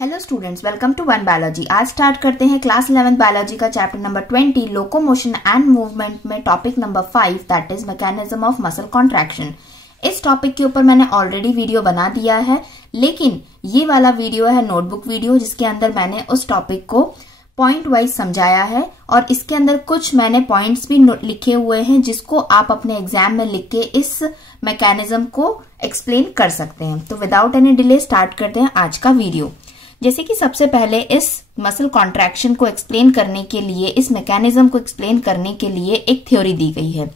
Hello students, welcome to one biology. आज start करते हैं क्लास 11 बायोलॉजी का chapter number 20 locomotion and movement में topic number 5 that is mechanism of muscle contraction. इस topic के ऊपर मैंने ऑलरेडी वीडियो बना दिया है, लेकिन ये वाला वीडियो है नोटबुक वीडियो जिसके अंदर मैंने उस टॉपिक को पॉइंट वाइज समझाया है और इसके अंदर कुछ मैंने पॉइंट्स भी लिखे हुए हैं जिसको आप अपने एग्जाम में लिख के इस मैकेनिज्म को एक्सप्लेन कर सकते हैं। तो विदाउट एनी डिले स्टार्ट करते हैं आज का वीडियो। जैसे कि सबसे पहले इस मसल कॉन्ट्रैक्शन को एक्सप्लेन करने के लिए, इस मैकेनिज्म को एक्सप्लेन करने के लिए एक थ्योरी दी गई है।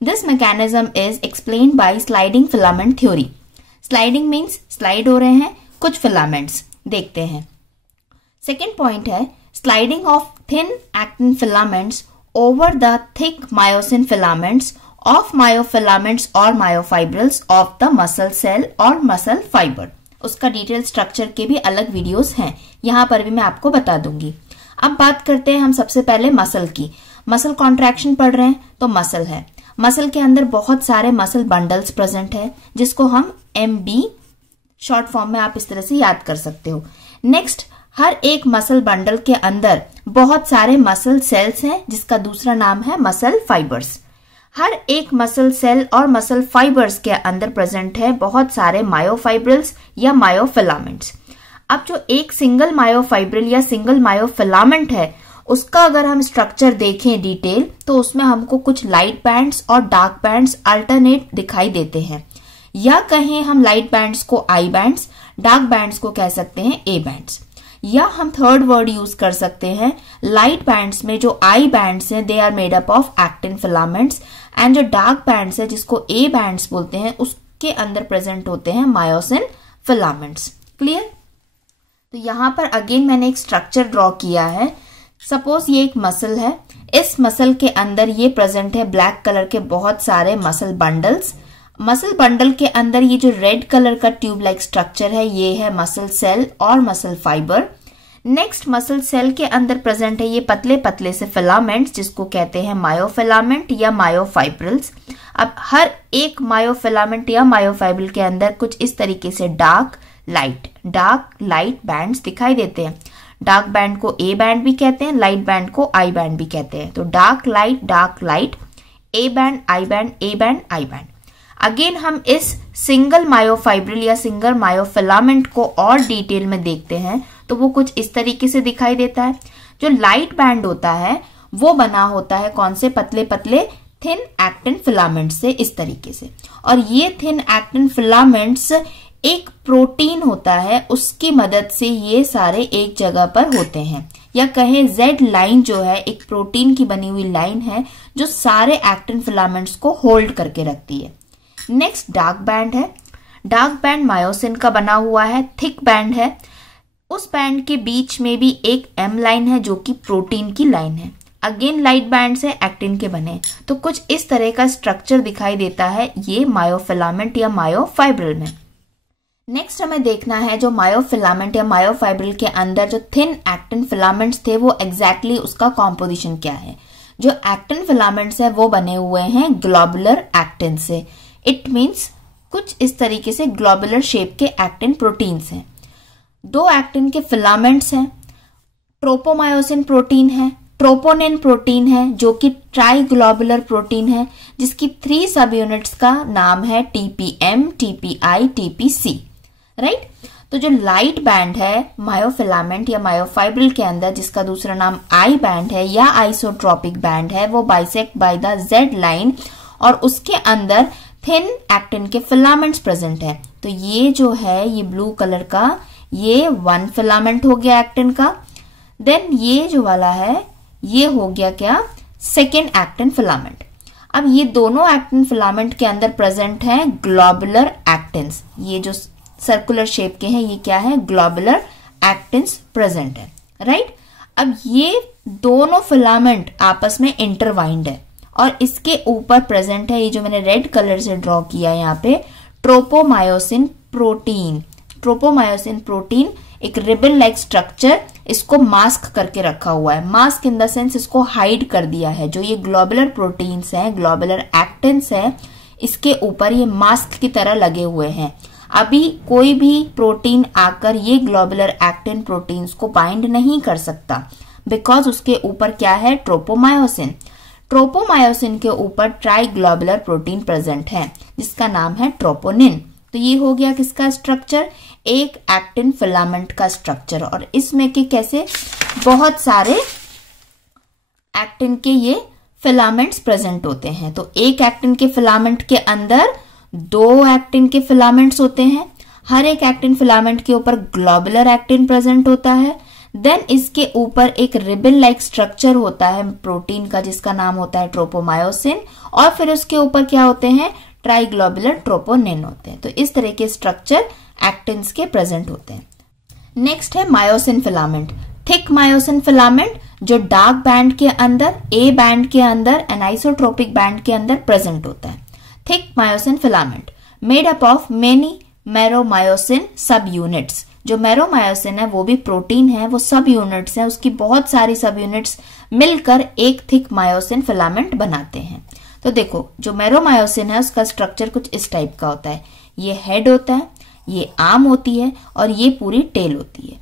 This mechanism is explained by sliding filament theory. Sliding means slide हो रहे हैं कुछ फिलामेंट्स, देखते हैं। सेकेंड पॉइंट है sliding of thin actin filaments over the thick myosin filaments of myofilaments और myofibrils of the muscle cell और muscle fibre. उसका डिटेल स्ट्रक्चर के भी अलग वीडियोस हैं, यहाँ पर भी मैं आपको बता दूंगी। अब बात करते हैं हम सबसे पहले मसल की। मसल कॉन्ट्रैक्शन पढ़ रहे हैं तो मसल है, मसल के अंदर बहुत सारे मसल बंडल्स प्रेजेंट है जिसको हम MB शॉर्ट फॉर्म में आप इस तरह से याद कर सकते हो। नेक्स्ट, हर एक मसल बंडल के अंदर बहुत सारे मसल सेल्स हैं जिसका दूसरा नाम है मसल फाइबर्स। हर एक मसल सेल और मसल फाइबर्स के अंदर प्रेजेंट है बहुत सारे मायोफाइब्रल्स या मायोफिलामेंट्स। अब जो एक सिंगल मायोफाइब्रल या सिंगल मायोफिलामेंट है उसका अगर हम स्ट्रक्चर देखें डिटेल तो उसमें हमको कुछ लाइट बैंड्स और डार्क बैंड्स अल्टरनेट दिखाई देते हैं, या कहें हम लाइट बैंड्स को आई बैंड्स, डार्क बैंड्स को कह सकते हैं ए बैंड्स, या हम थर्ड वर्ड यूज कर सकते हैं लाइट बैंड्स में जो आई बैंड्स हैं they are made up of actin filaments and जो डार्क बैंड्स है जिसको ए बैंड्स बोलते हैं उसके अंदर प्रेजेंट होते हैं मायोसिन फिलामेंट्स। क्लियर? तो यहां पर अगेन मैंने एक स्ट्रक्चर ड्रॉ किया है। सपोज ये एक मसल है, इस मसल के अंदर ये प्रेजेंट है ब्लैक कलर के बहुत सारे मसल बंडल्स। मसल बंडल के अंदर ये जो रेड कलर का ट्यूब लाइक स्ट्रक्चर है ये है मसल सेल और muscle fibre. Next, muscle cell के अंदर प्रेजेंट है ये पतले पतले से फिलामेंट्स जिसको कहते हैं मायोफिलामेंट या मायोफाइब्रल्स। अब हर एक मायोफिलामेंट या मायोफाइब्रल के अंदर कुछ इस तरीके से डार्क लाइट बैंड्स दिखाई देते हैं। डार्क बैंड को ए बैंड भी कहते हैं, लाइट बैंड को आई बैंड भी कहते हैं। तो dark light, A band, I band, A band, I band. Again हम इस सिंगल मायोफाइब्रल या सिंगल मायोफिलामेंट को और डिटेल में देखते हैं तो वो कुछ इस तरीके से दिखाई देता है। जो लाइट बैंड होता है वो बना होता है कौन से? पतले पतले थिन एक्टिन फिलामेंट्स से, इस तरीके से। और ये थिन एक्टिन फिलामेंट्स एक प्रोटीन होता है, उसकी मदद से ये सारे एक जगह पर होते हैं, या कहें जेड लाइन जो है एक प्रोटीन की बनी हुई लाइन है जो सारे एक्टिन फिलामेंट्स को होल्ड करके रखती है। नेक्स्ट, डार्क बैंड है। डार्क बैंड मायोसिन का बना हुआ है, थिक बैंड है। उस बैंड के बीच में भी एक M लाइन है जो कि प्रोटीन की लाइन है। अगेन लाइट बैंड से एक्टिन के बने, तो कुछ इस तरह का स्ट्रक्चर दिखाई देता है ये मायोफिलामेंट या मायोफाइब्रल में। नेक्स्ट हमें देखना है जो मायोफिलामेंट या मायोफाइब्रल के अंदर जो थिन एक्टिन फिलामेंट्स थे वो एग्जैक्टली उसका कॉम्पोजिशन क्या है। जो एक्टिन फिलामेंट्स है वो बने हुए हैं ग्लोबुलर एक्टिन से। इट मीन्स कुछ इस तरीके से ग्लोबुलर शेप के एक्टिन प्रोटीन्स हैं। दो एक्टिन के फिलामेंट्स हैं, ट्रोपोमायोसिन प्रोटीन है, ट्रोपोनिन प्रोटीन है जो कि ट्राइग्लोबुलर प्रोटीन है जिसकी 3 सब यूनिट्स का नाम है TPM, TPI, TPC, राइट। तो जो लाइट बैंड है मायोफिलामेंट या मायोफाइब्रल के अंदर जिसका दूसरा नाम आई बैंड है या आइसोट्रोपिक बैंड है, वो bisect by the Z line और उसके अंदर थिन एक्टिन के फिलामेंट्स प्रेजेंट है। तो ये जो है ये ब्लू कलर का ये 1 फिलामेंट हो गया एक्टिन का। देन ये जो वाला है ये हो गया क्या? Second actin filament. अब ये दोनों एक्टिन फिलामेंट के अंदर प्रेजेंट है ग्लोबुलर एक्टिन्स। ये जो सर्कुलर शेप के हैं ये क्या है? ग्लोबुलर एक्टिन्स प्रेजेंट है, राइट। अब ये दोनों फिलामेंट आपस में इंटरवाइंड है और इसके ऊपर प्रेजेंट है ये जो मैंने रेड कलर से ड्रॉ किया यहाँ पे ट्रोपोमायोसिन प्रोटीन। ट्रोपोमायोसिन प्रोटीन एक रिबन लाइक स्ट्रक्चर, इसको मास्क करके रखा हुआ है। मास्क इन द सेंस इसको हाइड कर दिया है। जो ये ग्लोबुलर प्रोटीन्स हैं, ग्लोबुलर एक्टिन्स हैं, इसके ऊपर ये मास्क की तरह लगे हुए हैं। अभी कोई भी प्रोटीन आकर ये ग्लोबुलर एक्टिन प्रोटीन्स को बाइंड नहीं कर सकता, बिकॉज उसके ऊपर क्या है, ट्रोपोमायोसिन। ट्रोपोमायोसिन के ऊपर ट्राइग्लोबुलर प्रोटीन प्रेजेंट है जिसका नाम है ट्रोपोनिन। तो ये हो गया किसका स्ट्रक्चर, एक एक्टिन फिलामेंट का स्ट्रक्चर। और इसमें के कैसे बहुत सारे एक्टिन के ये फिलामेंट्स प्रेजेंट होते हैं। तो एक एक्टिन के फिलामेंट के अंदर 2 एक्टिन के फिलामेंट्स होते हैं। हर एक एक्टिन फिलामेंट के ऊपर ग्लोबुलर एक्टिन प्रेजेंट होता है। देन इसके ऊपर एक रिबन लाइक स्ट्रक्चर होता है प्रोटीन का जिसका नाम होता है ट्रोपोमायोसिन। और फिर उसके ऊपर क्या होते हैं, ट्राइग्लोबुलर ट्रोपोनिन होते हैं। तो इस तरह के स्ट्रक्चर एक्टिन्स के प्रेजेंट होते हैं। नेक्स्ट है myosin filament. Thick myosin filament जो डार्क बैंड के अंदर, ए बैंड के अंदर, एनाइसोट्रोपिक बैंड के अंदर प्रेजेंट होता है। Thick myosin filament made up of many meromyosin subunits. जो मैरोमायोसिन है वो भी प्रोटीन है, वो सब यूनिट्स है, उसकी बहुत सारी सब यूनिट्स मिलकर एक थिक मायोसिन फिलामेंट बनाते हैं। तो देखो जो मैरोमायोसिन है उसका स्ट्रक्चर कुछ इस टाइप का होता है। ये हेड होता है, ये आर्म होती है और ये पूरी टेल होती है।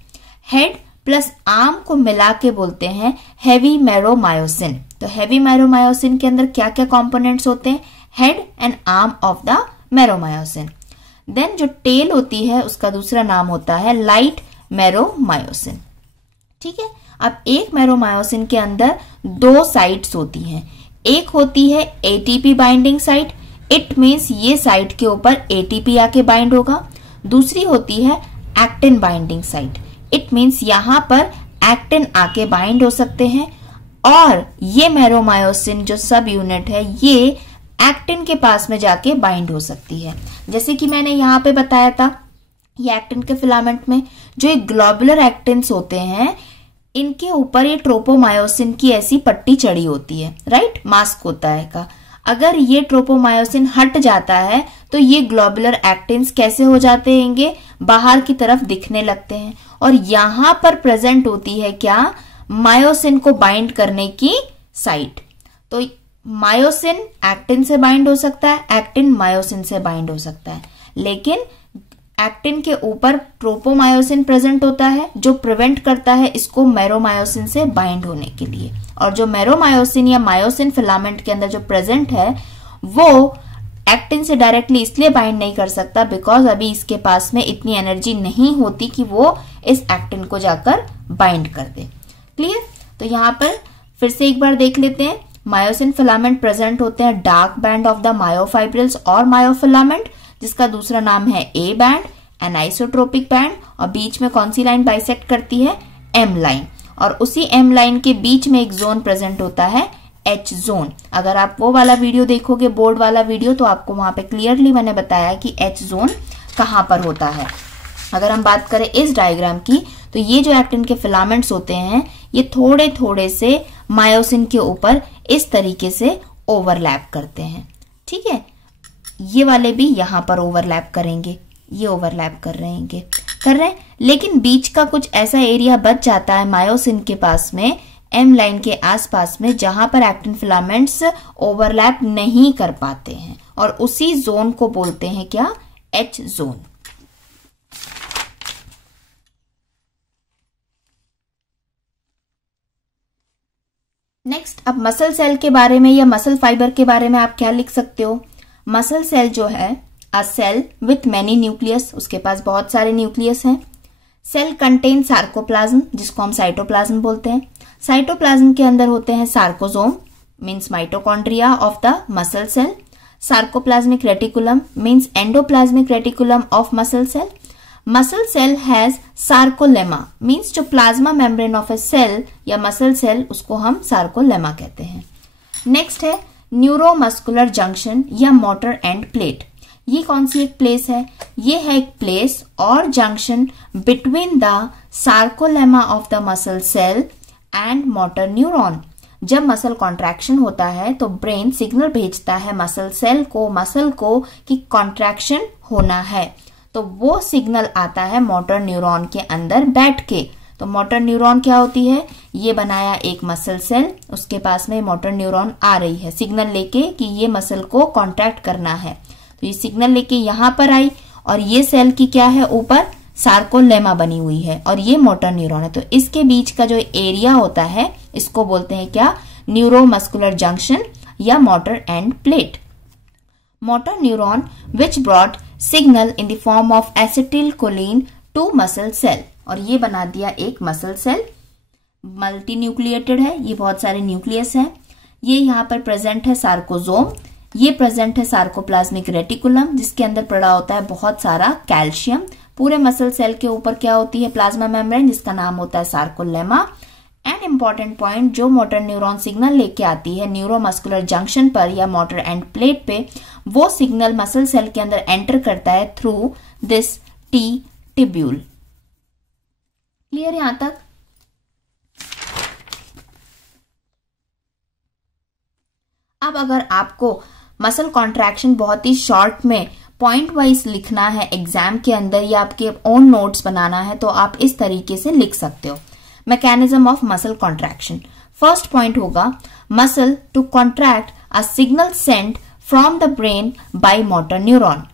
हेड प्लस आर्म को मिला के बोलते हैं हेवी मैरोमायोसिन। तो हेवी मैरोमायोसिन के अंदर क्या क्या कंपोनेंट्स होते हैं, head and arm of the meromyosin. Then जो टेल होती है उसका दूसरा नाम होता है लाइट मैरोमायोसिन। ठीक है, अब एक मैरोमायोसिन के अंदर 2 साइट्स होती हैं। एक होती है ATP binding site, it means ये साइट के ऊपर एटीपी आके बाइंड होगा। दूसरी होती है actin binding site, it means यहां पर एक्टिन आके बाइंड हो सकते हैं। और ये मैरोमायोसिन जो सब यूनिट है ये एक्टिन के पास में जाके बाइंड हो सकती है। जैसे कि मैंने यहाँ पे बताया था, ये एक्टिन के फिलामेंट में जो एक ग्लोबुलर एक्टिन्स होते हैं इनके ऊपर ये ट्रोपोमायोसिन की ऐसी पट्टी चढ़ी होती है, राइट, मास्क होता है का। अगर ये ट्रोपोमायोसिन हट जाता है तो ये ग्लोबुलर एक्टिन्स कैसे हो जाते हैंगे, बाहर की तरफ दिखने लगते हैं। और यहां पर प्रेजेंट होती है क्या, मायोसिन को बाइंड करने की साइट। तो मायोसिन एक्टिन से बाइंड हो सकता है, एक्टिन मायोसिन से बाइंड हो सकता है, लेकिन एक्टिन के ऊपर ट्रोपोमायोसिन प्रेजेंट होता है जो प्रिवेंट करता है इसको मैरोमायोसिन से बाइंड होने के लिए। और जो मैरोमायोसिन या मायोसिन फिलामेंट के अंदर जो प्रेजेंट है वो एक्टिन से डायरेक्टली इसलिए बाइंड नहीं कर सकता बिकॉज अभी इसके पास में इतनी एनर्जी नहीं होती कि वो इस एक्टिन को जाकर बाइंड कर दे। क्लियर? तो यहाँ पर फिर से एक बार देख लेते हैं। मायोसिन फिलामेंट प्रेजेंट होते हैं dark band of the myofibrils और मायोफिलामेंट जिसका दूसरा नाम है ए बैंड, एनाइसोट्रोपिक बैंड, और बीच में कौन सी लाइन बाइसेक्ट करती है, एम लाइन। और उसी एम लाइन के बीच में एक जोन प्रेजेंट होता है एच जोन। अगर आप वो वाला वीडियो देखोगे, बोर्ड वाला वीडियो, तो आपको वहां पे क्लियरली मैंने बताया कि एच जोन कहां पर होता है। अगर हम बात करें इस डायग्राम की तो ये जो एक्टिन के फिलामेंट्स होते हैं ये थोड़े थोड़े से मायोसिन के ऊपर इस तरीके से ओवरलैप करते हैं। ठीक है, ये वाले भी यहां पर ओवरलैप करेंगे, ये ओवरलैप कर रहे हैं, लेकिन बीच का कुछ ऐसा एरिया बच जाता है मायोसिन के पास में, एम लाइन के आसपास में, जहां पर एक्टिन फिलामेंट्स ओवरलैप नहीं कर पाते हैं और उसी जोन को बोलते हैं क्या, एच जोन। नेक्स्ट, अब मसल सेल के बारे में या मसल फाइबर के बारे में आप क्या लिख सकते हो। मसल सेल जो है अ सेल विथ मेनी न्यूक्लियस, उसके पास बहुत सारे न्यूक्लियस हैं। सेल कंटेन सार्कोप्लाज्म जिसको हम साइटोप्लाज्म बोलते हैं। साइटोप्लाज्म के अंदर होते हैं sarcosome means mitochondria of the muscle cell, sarcoplasmic reticulum means endoplasmic reticulum of muscle cell. Muscle cell has sarcolemma means जो plasma membrane of a cell या मसल सेल उसको हम सार्कोलेमा कहते हैं। नेक्स्ट है न्यूरोमस्कुलर जंक्शन या motor end plate. ये कौन सी एक प्लेस है, ये है एक प्लेस और junction between the sarcolemma of the muscle cell and motor neuron. जब मसल कॉन्ट्रैक्शन होता है तो ब्रेन सिग्नल भेजता है मसल सेल को, मसल को कि कॉन्ट्रैक्शन होना है, तो वो सिग्नल आता है मोटर न्यूरॉन के अंदर बैठ के। तो मोटर न्यूरॉन क्या होती है, ये बनाया एक मसल सेल, उसके पास में मोटर न्यूरॉन आ रही है सिग्नल लेके कि ये मसल को कॉन्ट्रैक्ट करना है, तो ये सिग्नल लेके यहाँ पर आई और ये सेल की क्या है, ऊपर सार्कोलेमा बनी हुई है और ये मोटर न्यूरॉन है। तो इसके बीच का जो एरिया होता है इसको बोलते हैं क्या, न्यूरोमस्कुलर जंक्शन या motor end plate. Motor neuron which brought signal in the form of acetylcholine to muscle cell, और ये बना दिया एक मसल सेल। मल्टी न्यूक्लिएटेड है, ये बहुत सारे न्यूक्लियस है। ये यहाँ पर प्रेजेंट है सार्कोजोम, ये प्रेजेंट है सार्कोप्लाज्मिक रेटिकुलम जिसके अंदर पड़ा होता है बहुत सारा कैल्शियम। पूरे मसल सेल के ऊपर क्या होती है, प्लाज्मा मेम्ब्रेन जिसका नाम होता है सार्कोलेमा। एंड इंपॉर्टेंट पॉइंट, जो मोटर न्यूरॉन सिग्नल लेके आती है न्यूरोमस्कुलर जंक्शन पर या मोटर एंड प्लेट पे, वो सिग्नल मसल सेल के अंदर एंटर करता है through this T tubule. Clear यहां तक? अब अगर आपको मसल कॉन्ट्रैक्शन बहुत ही शॉर्ट में पॉइंट वाइज लिखना है एग्जाम के अंदर या आपके ओन नोट्स बनाना है तो आप इस तरीके से लिख सकते हो। Mechanism of muscle contraction, first point होगा muscle to contract a signal sent from the brain by motor neuron.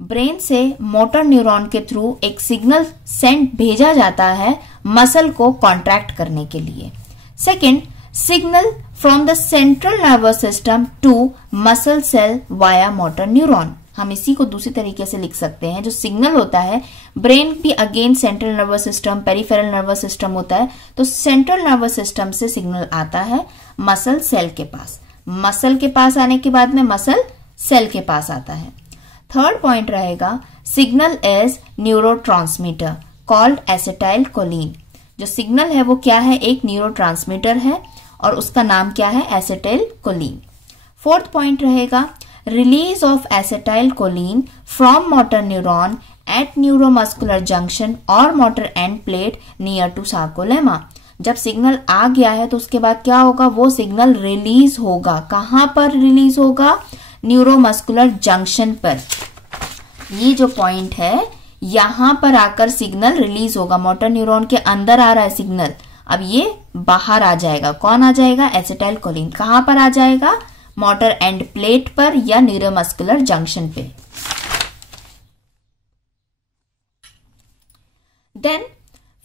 Brain से मोटर न्यूरॉन के थ्रू एक सिग्नल सेंट भेजा जाता है मसल को कॉन्ट्रैक्ट करने के लिए। Second, signal from the central nervous system to muscle cell via motor neuron. हम इसी को दूसरी तरीके से लिख सकते हैं, जो सिग्नल होता है ब्रेन भी again central nervous system, peripheral nervous system होता है, तो सेंट्रल नर्वस सिस्टम से सिग्नल आता है मसल सेल के पास। मसल के पास आने के बाद में मसल सेल के पास आता है। थर्ड पॉइंट रहेगा signal is neurotransmitter called acetylcholine. जो सिग्नल है वो क्या है, एक न्यूरोट्रांसमीटर है और उसका नाम क्या है, एसिटाइलकोलिन। फोर्थ पॉइंट रहेगा release of acetylcholine from motor neuron at neuromuscular junction और motor end plate near to sarcolemma. जब सिग्नल आ गया है तो उसके बाद क्या होगा, वो सिग्नल रिलीज होगा। कहां पर रिलीज होगा, न्यूरोमस्कुलर जंक्शन पर। ये जो पॉइंट है यहां पर आकर सिग्नल रिलीज होगा। मोटर न्यूरॉन के अंदर आ रहा है सिग्नल, अब ये बाहर आ जाएगा। कौन आ जाएगा, एसिटाइलकोलिन। कहां पर आ जाएगा, मोटर एंड प्लेट पर या न्यूरोमस्कुलर जंक्शन पे। देन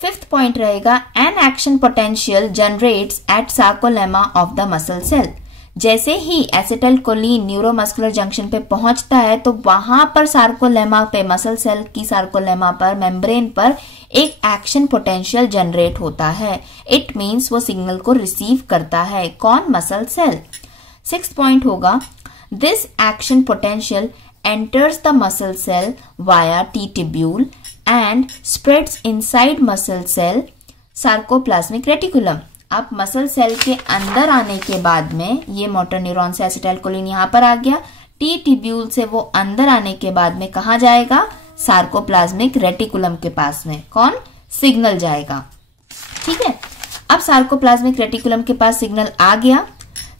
फिफ्थ पॉइंट रहेगा an action potential generates at sarcolemma of the muscle cell. जैसे ही एसिटाइलकोलिन न्यूरोमस्कुलर जंक्शन पे पहुंचता है तो वहां पर सार्कोलेमा पे, मसल सेल की सार्कोलेमा पर, मेम्ब्रेन पर एक एक्शन पोटेंशियल जनरेट होता है। इट मींस वो सिग्नल को रिसीव करता है। कौन, मसल सेल। सिक्स्थ पॉइंट होगा this action potential enters the muscle cell via T tubule and spreads inside muscle cell sarcoplasmic reticulum। अब मसल सेल के अंदर आने के बाद में ये मोटर न्यूरॉन से एसिटाइलकोलिन यहाँ पर आ गया, टी ट्यूब्यूल से वो अंदर आने के बाद में कहा जाएगा, सार्कोप्लाज्मिक रेटिकुलम के पास में। कौन, सिग्नल जाएगा। ठीक है, अब सार्कोप्लाज्मिक रेटिकुलम के पास सिग्नल आ गया।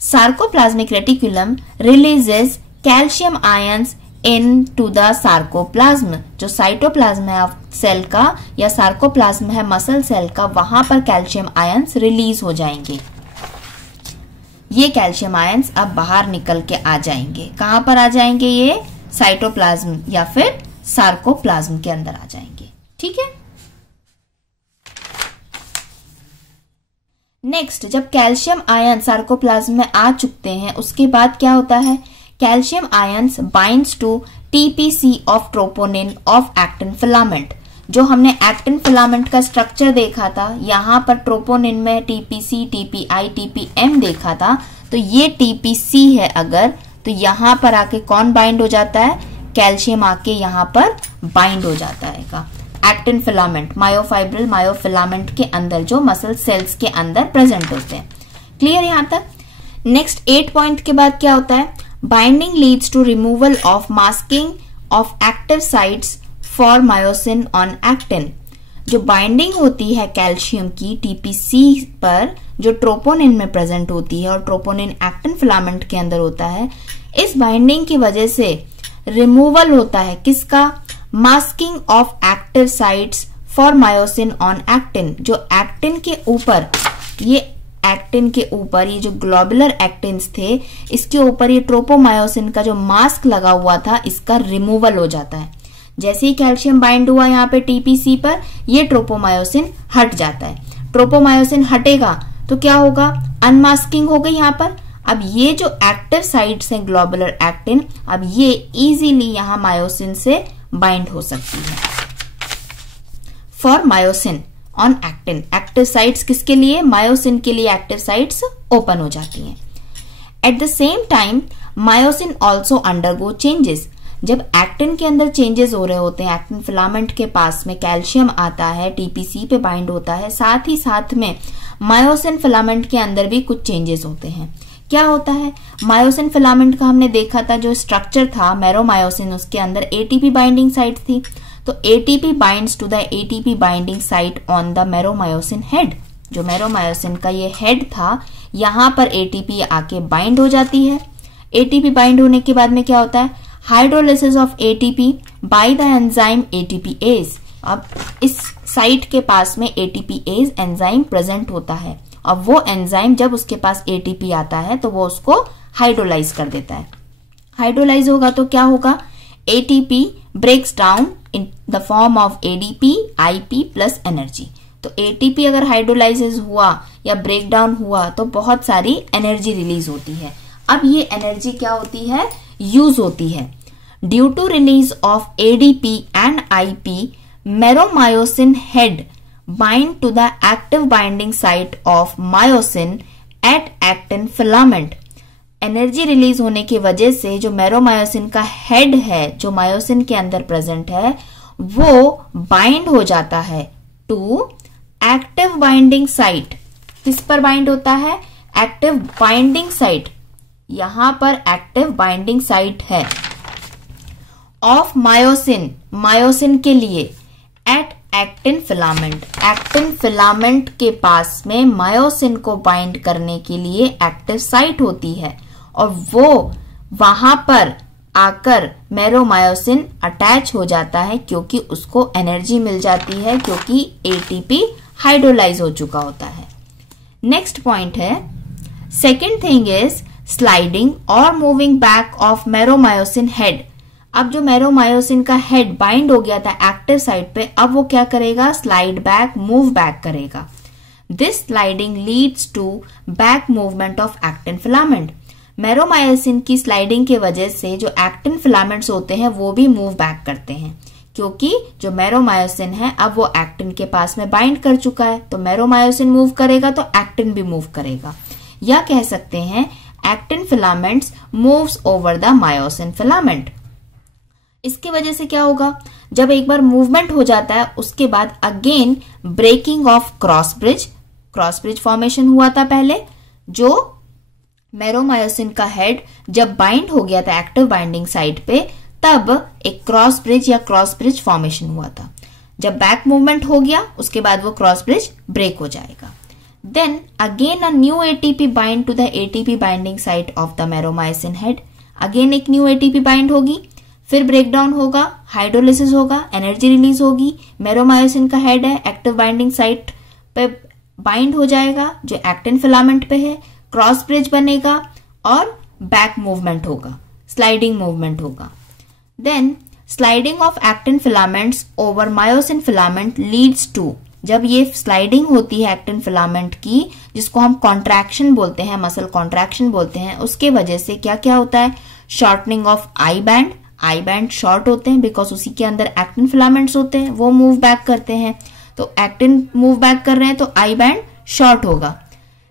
Sarcoplasmic reticulum releases calcium ions into the sarcoplasm. जो साइटोप्लाज्म है सेल का या सार्कोप्लाज्म है मसल सेल का, वहां पर कैल्शियम आयंस रिलीज हो जाएंगे। ये कैल्शियम आयंस अब बाहर निकल के आ जाएंगे। कहां पर आ जाएंगे, ये साइटोप्लाज्म या फिर सार्कोप्लाज्म के अंदर आ जाएंगे। ठीक है, नेक्स्ट, जब कैल्शियम आयन सार्कोप्लाज्म में आ चुकते हैं उसके बाद क्या होता है, calcium ions binds to TPC of troponin of actin filament. जो हमने एक्टिन फिलामेंट का स्ट्रक्चर देखा था, यहाँ पर ट्रोपोनिन में टीपीसी, टीपीआई, टीपीएम देखा था, तो ये टीपीसी है अगर, तो यहाँ पर आके कौन बाइंड हो जाता है, कैल्शियम आके यहाँ पर बाइंड हो जाता है एक्टिन फिलामेंट, मायोफाइब्रिल मायोफिलामेंट के अंदर, जो मसल सेल्स के अंदर प्रेजेंट होते हैं। क्लियर यहाँ तक। नेक्स्ट 8 पॉइंट के बाद क्या होता है, binding leads to removal of masking of active sites for myosin on actin. जो बाइंडिंग होती है कैल्शियम की टीपीसी पर, जो ट्रोपोनिन में प्रेजेंट होती है और ट्रोपोनिन एक्टिन फिलामेंट के अंदर होता है, इस बाइंडिंग की वजह से रिमूवल होता है किसका, masking of active sites for myosin on actin. जो एक्टिन के ऊपर, ये एक्टिन के ऊपर ये जो ग्लोबुलर एक्टिन्स थे, इसके ऊपर ये ट्रोपोमायोसिन का जो मास्क लगा हुआ था, इसका रिमूवल हो जाता है। जैसे ही कैल्शियम बाइंड हुआ यहाँ पे टीपीसी पर, ये ट्रोपोमायोसिन हट जाता है। ट्रोपोमायोसिन हटेगा तो क्या होगा, अनमास्किंग हो गई यहाँ पर। अब ये जो एक्टिव साइट्स हैं ग्लोबुलर एक्टिन, अब ये इजीली यहाँ मायोसिन से बाइंड हो सकती है। For myosin on actin, active sites किसके लिए, मायोसिन के लिए एक्टिव साइट्स ओपन हो जाती हैं। At the same time myosin also undergo changes. जब एक्टिन के अंदर चेंजेस हो रहे होते हैं, एक्टिन फिलामेंट के पास में कैल्शियम आता है, टीपीसी पे बाइंड होता है, साथ ही साथ में मायोसिन फिलामेंट के अंदर भी कुछ चेंजेस होते हैं। क्या होता है, मायोसिन फिलामेंट का हमने देखा था जो स्ट्रक्चर था मेरोमायोसिन, उसके अंदर एटीपी बाइंडिंग साइट थी। तो ATP binds to the ATP binding site on the meromyosin head. जो मेरोमायोसिन का ये हेड था, यहां पर एटीपी आके बाइंड हो जाती है। एटीपी बाइंड होने के बाद में क्या होता है, hydrolysis of ATP by the enzyme ATPase. अब इस साइट के पास में एटीपीएज एंजाइम प्रेजेंट होता है। अब वो एंजाइम जब उसके पास एटीपी आता है तो वो उसको हाइड्रोलाइज कर देता है। हाइड्रोलाइज होगा तो क्या होगा, ATP breaks down in the form of ADP IP plus energy. तो एटीपी अगर हाइड्रोलाइसिस हुआ या ब्रेक डाउन हुआ तो बहुत सारी एनर्जी रिलीज होती है। अब ये एनर्जी क्या होती है, यूज होती है। Due to release of ADP and IP, meromyosin head bind to the active binding site of myosin at actin filament। Energy release होने की वजह से जो मेरोमायोसिन का हेड है, जो मायोसिन के अंदर प्रेजेंट है, वो बाइंड हो जाता है टू एक्टिव बाइंडिंग साइट। किस पर बाइंड होता है, एक्टिव बाइंडिंग साइट। यहां पर एक्टिव बाइंडिंग साइट है ऑफ मायोसिन, मायोसिन के लिए, at actin filament. Actin filament के पास में मायोसिन को बाइंड करने के लिए एक्टिव साइट होती है और वो वहां पर आकर मेरोमायोसिन अटैच हो जाता है क्योंकि उसको एनर्जी मिल जाती है, क्योंकि एटीपी हाइड्रोलाइज हो चुका होता है। नेक्स्ट पॉइंट है, सेकेंड थिंग इज स्लाइडिंग और मूविंग बैक ऑफ मेरोमायोसिन हेड। अब जो मेरोमायोसिन का हेड बाइंड हो गया था एक्टिव साइट पे, अब वो क्या करेगा, स्लाइड बैक, मूव बैक करेगा। This sliding leads to back movement of actin filament. Meromyosin की स्लाइडिंग की वजह से जो एक्टिन फिलामेंट्स होते हैं वो भी मूव बैक करते हैं, क्योंकि जो मेरोमायोसिन है अब वो एक्टिन के पास में बाइंड कर चुका है। तो मेरोमायोसिन मूव करेगा तो एक्टिन भी मूव करेगा, या कह सकते हैं actin filaments moves over the myosin filament. इसकी वजह से क्या होगा, जब एक बार मूवमेंट हो जाता है उसके बाद again breaking of cross bridge formation हुआ था पहले। जो मेरोमायोसिन का हेड जब बाइंड हो गया था एक्टिव बाइंडिंग साइट पे, तब एक क्रॉस ब्रिज फॉर्मेशन हुआ था। जब बैक मूवमेंट हो गया उसके बाद वो क्रॉस ब्रिज ब्रेक हो जाएगा। Then again a new ATP bind to the ATP binding site of the meromyosin head. Again एक न्यू एटीपी बाइंड होगी, फिर ब्रेक डाउन होगा, हाइड्रोलिसिस होगा, एनर्जी रिलीज होगी। मेरोमायोसिन का हेड है, एक्टिव बाइंडिंग साइट पे बाइंड हो जाएगा जो एक्टिन फिलामेंट पे है, क्रॉस ब्रिज बनेगा और बैक मूवमेंट होगा, स्लाइडिंग मूवमेंट होगा। Then sliding of actin filaments over myosin filament leads to, जब ये स्लाइडिंग होती है एक्टिन फिलामेंट की, जिसको हम कॉन्ट्रैक्शन बोलते हैं, मसल कॉन्ट्रैक्शन बोलते हैं, उसके वजह से क्या क्या होता है, shortening of I band short होते हैं बिकॉज उसी के अंदर एक्टिन फिलामेंट्स होते हैं, वो मूव बैक करते हैं। तो एक्टिन मूव बैक कर रहे हैं तो आई बैंड शॉर्ट होगा।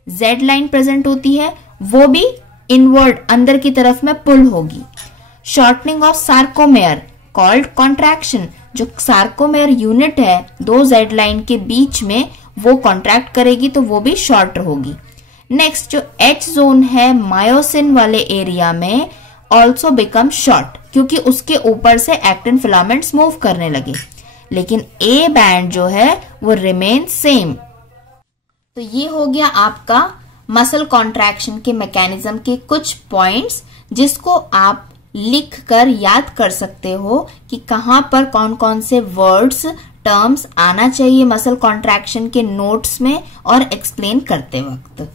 जेड लाइन प्रेजेंट होती है, वो भी इनवर्ड अंदर की तरफ में पुल होगी। Shortening of sarcomere called contraction, जो सार्कोमेयर यूनिट है दो जेड लाइन के बीच में, वो कॉन्ट्रैक्ट करेगी तो वो भी शॉर्ट होगी। नेक्स्ट जो एच जोन है मायोसिन वाले एरिया में ऑल्सो बिकम शॉर्ट, क्योंकि उसके ऊपर से एक्टिन फिलामेंट्स मूव करने लगे, लेकिन ए बैंड जो है वो रिमेन सेम। तो ये हो गया आपका मसल कॉन्ट्रैक्शन के मैकेनिज्म के कुछ पॉइंट्स, जिसको आप लिख कर याद कर सकते हो कि कहां पर कौन कौन से वर्ड्स टर्म्स आना चाहिए मसल कॉन्ट्रैक्शन के नोट्स में और एक्सप्लेन करते वक्त।